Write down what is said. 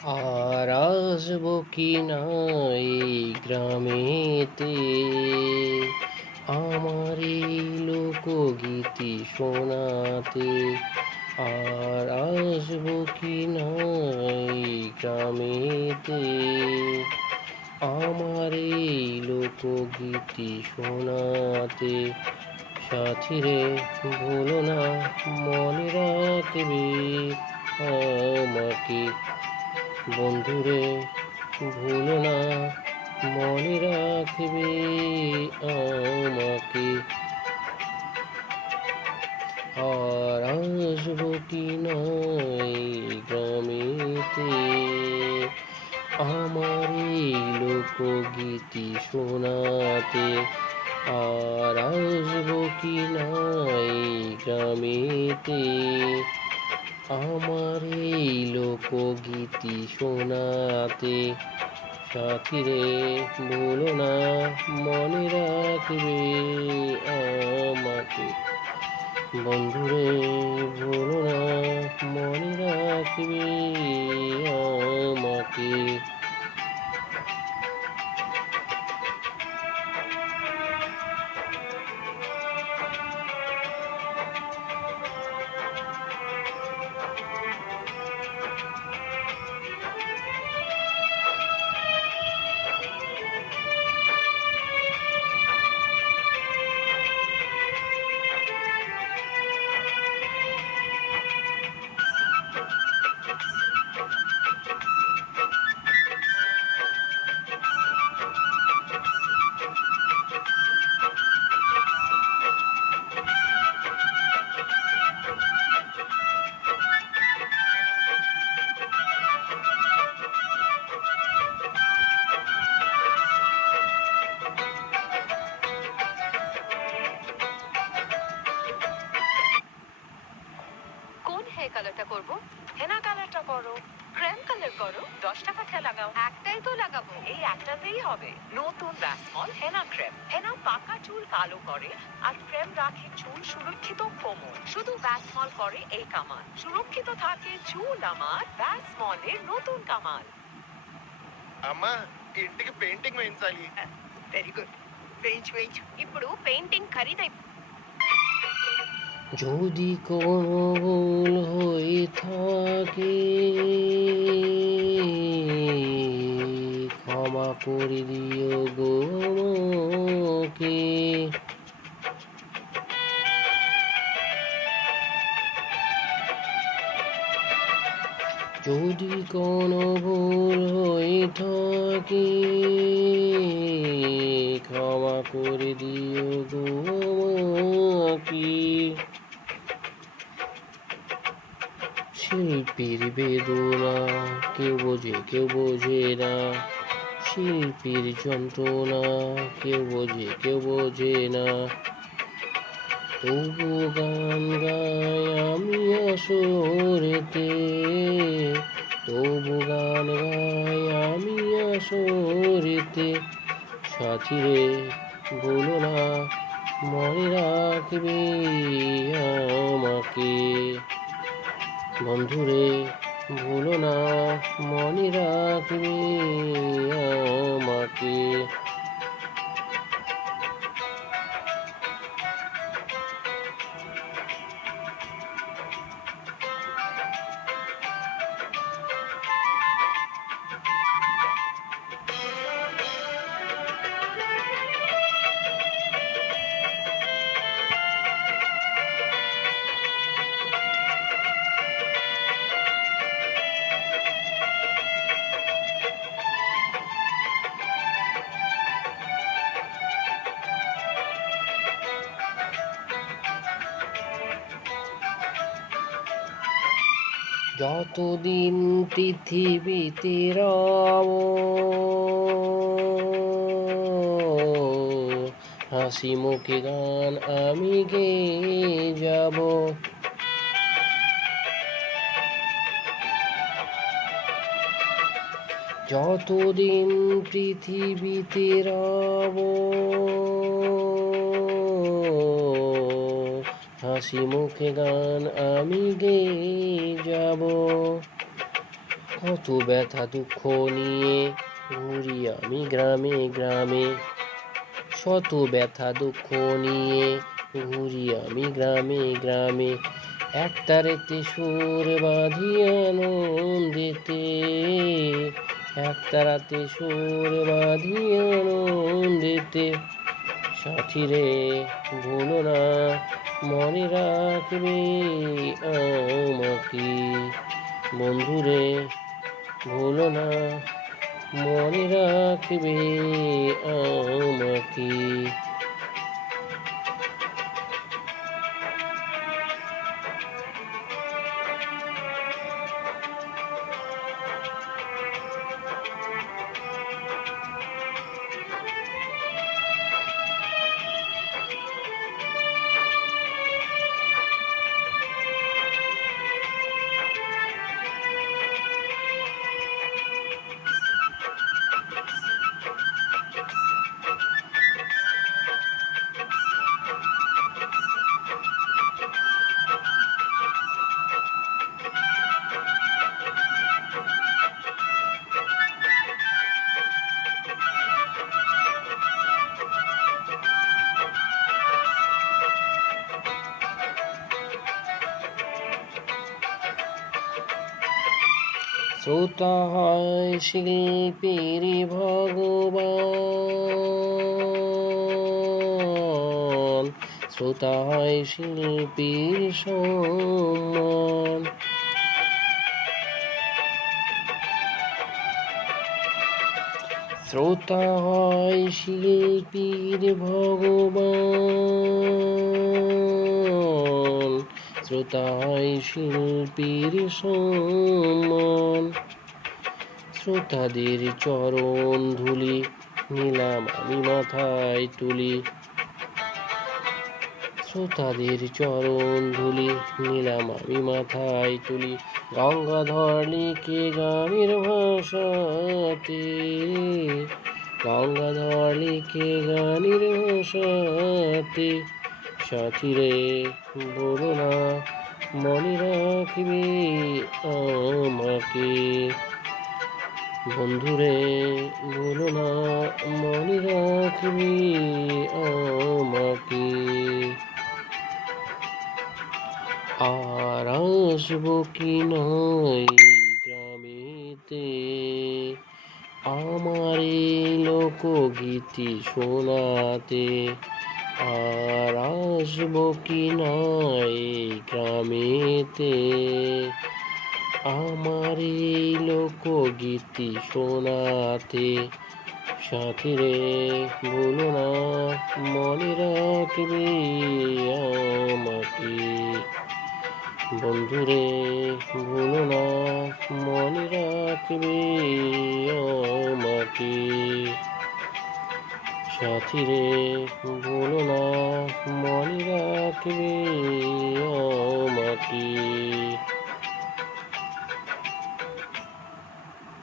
আর আসবো কি না এই গ্রামেতে, আমার এই লোকগীতি শোনাতে। আর আসবো কি না এই গ্রামেতে, আমার এই লোকগীতি শোনাতে। সাথীরে ভুলো না, মনে রাখবে আমাকে। বন্ধুরে ভুলো না, মনে রাখবে আমাকে। আর আসবো কি না এই গ্রামেতে, আমার এই লোকগীতি শোনাতে। আর আসবো কি না এই গ্রামেতে, আমার এই লোকগীতি শোনাতে। সাথীরে ভুলো না, মনে রাখবে আমাকে। বন্ধুরে ভুলো না, মনে রাখবে আমাকে। কোন হেয়ার কালারটা করবো? হেনা কালারটা করো। ক্রেম কালার করো। 10 টাকা লাগাও। একটাই তো লাগাবো। এই একটাতেই হবে। নতুন ভ্যাসমল হেনা ক্রেম। হেনা পাকা চুল কালো করে আর ক্রেম রাখে চুল সুরক্ষিত কোমল। শুধু ভ্যাসমল করে এই কামাল। সুরক্ষিত থাকে চুল আমার, ভ্যাসমলের নতুন কামাল। అమ్మా ఇంటికి పెయింటింగ్ వేయించాలి. Very good. వేయించు వేయించు. ఇప్పుడు పెయింటింగ్ ఖరీదై যদি কোনো ভুল হয়ে থাকে, ক্ষমা করে দিও গো মোকে। যদি কোনো ভুল হয়ে থাকে, ক্ষমা করে দিও গো মোকে। শিল্পীর বেদনা কেউ বোঝে কেউ বোঝে না, শিল্পীর যন্ত্রণা কেউ বোঝে কেউ বোঝে না। তবু গান গাই আমি আসরেতে, তবু গান গাই আমি আসরেতে। সাথীরে বলো না, মনে রাখবে আমাকে। বন্ধুরে ভুলো না, মনে রাখবে আমাকে। যতদিন পৃথিবীতে রব, হাসি মুখে গান আমি গেয়ে যাব। যতদিন পৃথিবীতে রব, হাসি মুখে গান আমি গেয়ে যাব। কত ব্যথা দুঃখ নিয়ে ঘুরি আমি গ্রামে গ্রামে, শত ব্যথা দুঃখ নিয়ে ঘুরি আমি গ্রামে গ্রামে, একতারেতে সুর বাঁধি আনন্দেতে, একতারাতে সুর বাঁধি আনন্দেতে। সাথী রে ভুলো না মনে রাখবে আমাকে, বন্ধু রে ভুলো না মনে রাখবে আমাকে। শ্রোতা হয় শিল্পীর ভগবান, শ্রোতা হয় শিল্পীর সম্মান, শ্রোতা হয় শিল্পীর ভগবান, শ্রোতা হয় শিল্পীর সম্মান। শ্রোতাদের চরণ ধুলি নিলাম আমি মাথায় তুলি, শ্রোতাদের চরণ ধুলি নিলাম আমি মাথায় তুলি। গঙ্গাধর লিখে গানের ভাষাতে, গঙ্গাধর লিখে গানের ভাষাতে। সাথী রে বলো না মনে রাখবে আমাকে, বন্ধুরে বলো না মনে রাখবে আমাকে। আর আসবো কি নয় গ্রামেতে, আমার এই লোকগীতি শোনাতে। আর আসবো কি নয় গ্রামেতে, আমার এই লোকগীতি শোনাতে। সাথী রে ভুলো না মনে রাখবে আমাকে, বন্ধুরে ভুলো না মনে রাখবে আমাকে। সাথী রে ভুলো না মনে রাখবে আমাকে।